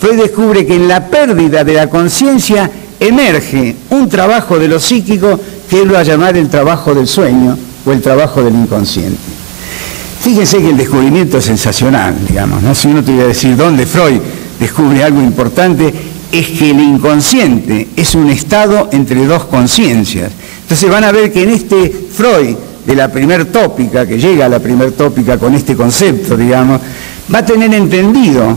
Freud descubre que en la pérdida de la conciencia emerge un trabajo de lo psíquico que él va a llamar el trabajo del sueño o el trabajo del inconsciente. Fíjense que el descubrimiento es sensacional, digamos, ¿no? Si uno te iba a decir dónde Freud descubre algo importante, es que el inconsciente es un estado entre dos conciencias. Entonces van a ver que en este Freud de la primer tópica, que llega a la primer tópica con este concepto, digamos, va a tener entendido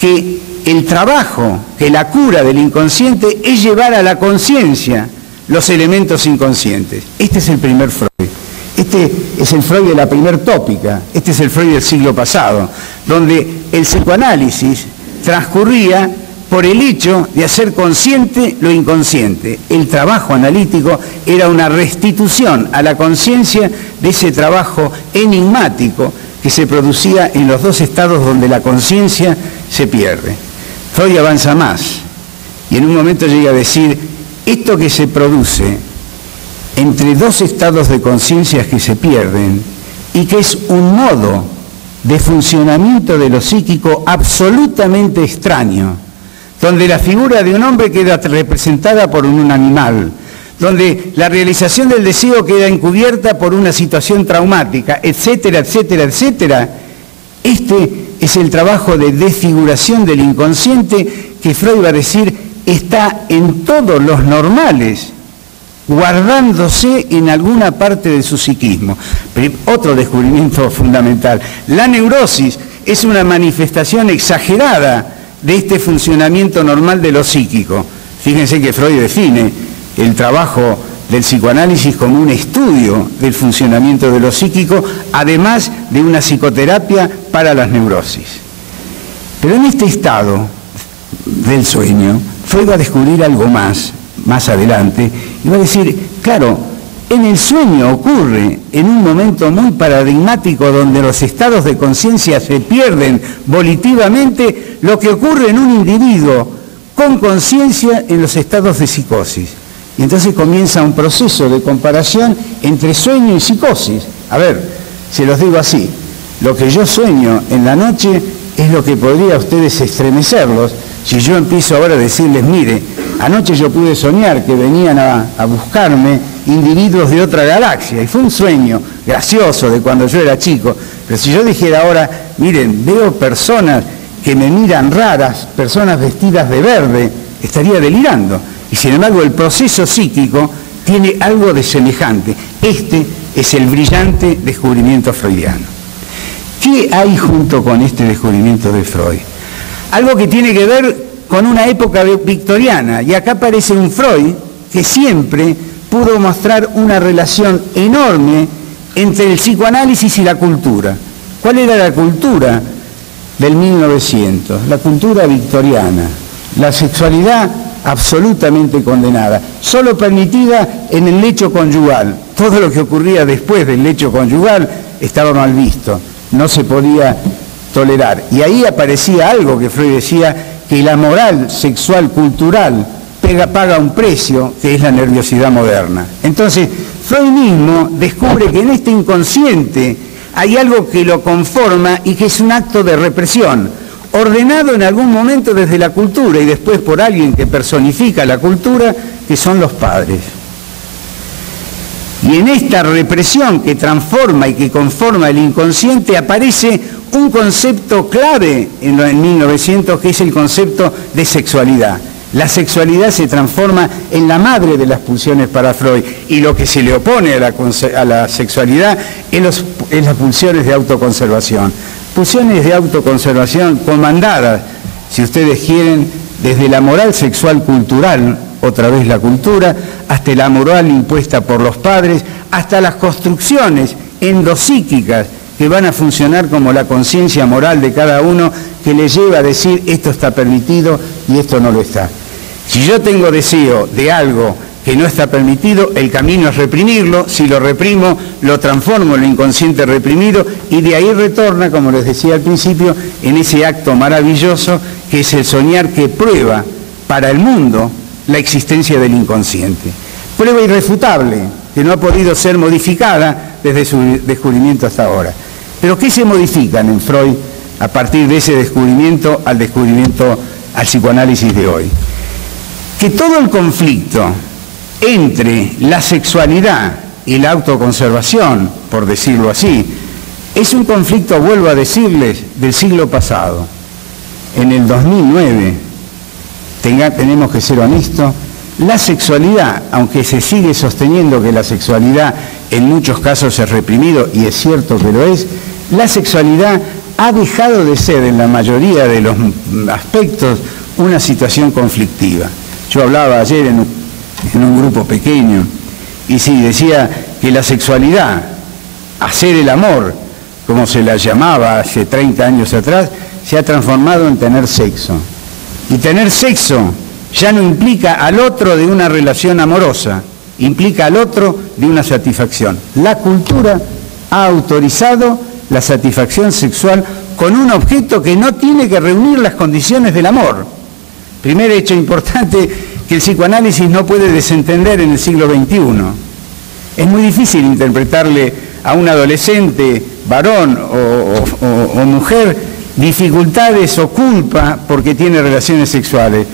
que el trabajo, que la cura del inconsciente es llevar a la conciencia los elementos inconscientes. Este es el primer Freud. Este es el Freud de la primer tópica, este es el Freud del siglo pasado, donde el psicoanálisis transcurría por el hecho de hacer consciente lo inconsciente. El trabajo analítico era una restitución a la conciencia de ese trabajo enigmático que se producía en los dos estados donde la conciencia se pierde. Freud avanza más y en un momento llega a decir, esto que se produce entre dos estados de conciencia que se pierden y que es un modo de funcionamiento de lo psíquico absolutamente extraño, donde la figura de un hombre queda representada por un animal, donde la realización del deseo queda encubierta por una situación traumática, etcétera, etcétera, etcétera. Este es el trabajo de desfiguración del inconsciente que Freud va a decir está en todos los normales, guardándose en alguna parte de su psiquismo. Pero otro descubrimiento fundamental, la neurosis es una manifestación exagerada de este funcionamiento normal de lo psíquico. Fíjense que Freud define el trabajo del psicoanálisis como un estudio del funcionamiento de lo psíquico, además de una psicoterapia para las neurosis. Pero en este estado del sueño, Freud va a descubrir algo más adelante, y va a decir, claro, en el sueño ocurre en un momento muy paradigmático donde los estados de conciencia se pierden volitivamente, lo que ocurre en un individuo con conciencia en los estados de psicosis. Y entonces comienza un proceso de comparación entre sueño y psicosis. A ver, se los digo así, lo que yo sueño en la noche es lo que podría a ustedes estremecerlos si yo empiezo ahora a decirles, mire, anoche yo pude soñar que venían a buscarme individuos de otra galaxia, y fue un sueño gracioso de cuando yo era chico, pero si yo dijera ahora, miren, veo personas que me miran raras, personas vestidas de verde, estaría delirando. Y sin embargo el proceso psíquico tiene algo de semejante. Este es el brillante descubrimiento freudiano. ¿Qué hay junto con este descubrimiento de Freud? Algo que tiene que ver con una época victoriana, y acá aparece un Freud que siempre pudo mostrar una relación enorme entre el psicoanálisis y la cultura. ¿Cuál era la cultura del 1900? La cultura victoriana, la sexualidad absolutamente condenada, solo permitida en el lecho conyugal. Todo lo que ocurría después del lecho conyugal estaba mal visto, no se podía tolerar. Y ahí aparecía algo que Freud decía, que la moral sexual cultural paga un precio, que es la nerviosidad moderna. Entonces, Freud mismo descubre que en este inconsciente hay algo que lo conforma y que es un acto de represión, ordenado en algún momento desde la cultura y después por alguien que personifica la cultura, que son los padres. Y en esta represión que transforma y que conforma el inconsciente aparece un concepto clave en 1900, que es el concepto de sexualidad. La sexualidad se transforma en la madre de las pulsiones para Freud, y lo que se le opone a la sexualidad es las pulsiones de autoconservación. Pulsiones de autoconservación comandadas, si ustedes quieren, desde la moral sexual cultural, otra vez la cultura, hasta la moral impuesta por los padres, hasta las construcciones endopsíquicas que van a funcionar como la conciencia moral de cada uno, que le lleva a decir esto está permitido y esto no lo está. Si yo tengo deseo de algo que no está permitido, el camino es reprimirlo. Si lo reprimo, lo transformo en lo inconsciente reprimido, y de ahí retorna, como les decía al principio, en ese acto maravilloso que es el soñar, que prueba para el mundo la existencia del inconsciente. Prueba irrefutable, que no ha podido ser modificada desde su descubrimiento hasta ahora. Pero ¿qué se modifican en Freud a partir de ese descubrimiento al descubrimiento al psicoanálisis de hoy. Que todo el conflicto entre la sexualidad y la autoconservación, por decirlo así, es un conflicto, vuelvo a decirles, del siglo pasado. En el 2009, tenemos que ser honestos, la sexualidad, aunque se sigue sosteniendo que la sexualidad en muchos casos es reprimido, y es cierto que lo es, la sexualidad ha dejado de ser en la mayoría de los aspectos una situación conflictiva. Yo hablaba ayer en un grupo pequeño y sí, decía que la sexualidad, hacer el amor, como se la llamaba hace 30 años atrás, se ha transformado en tener sexo. Y tener sexo ya no implica al otro de una relación amorosa, implica al otro de una satisfacción. La cultura ha autorizado la satisfacción sexual con un objeto que no tiene que reunir las condiciones del amor. Primer hecho importante que el psicoanálisis no puede desentender en el siglo XXI. Es muy difícil interpretarle a un adolescente, varón o mujer, dificultades o culpa porque tiene relaciones sexuales.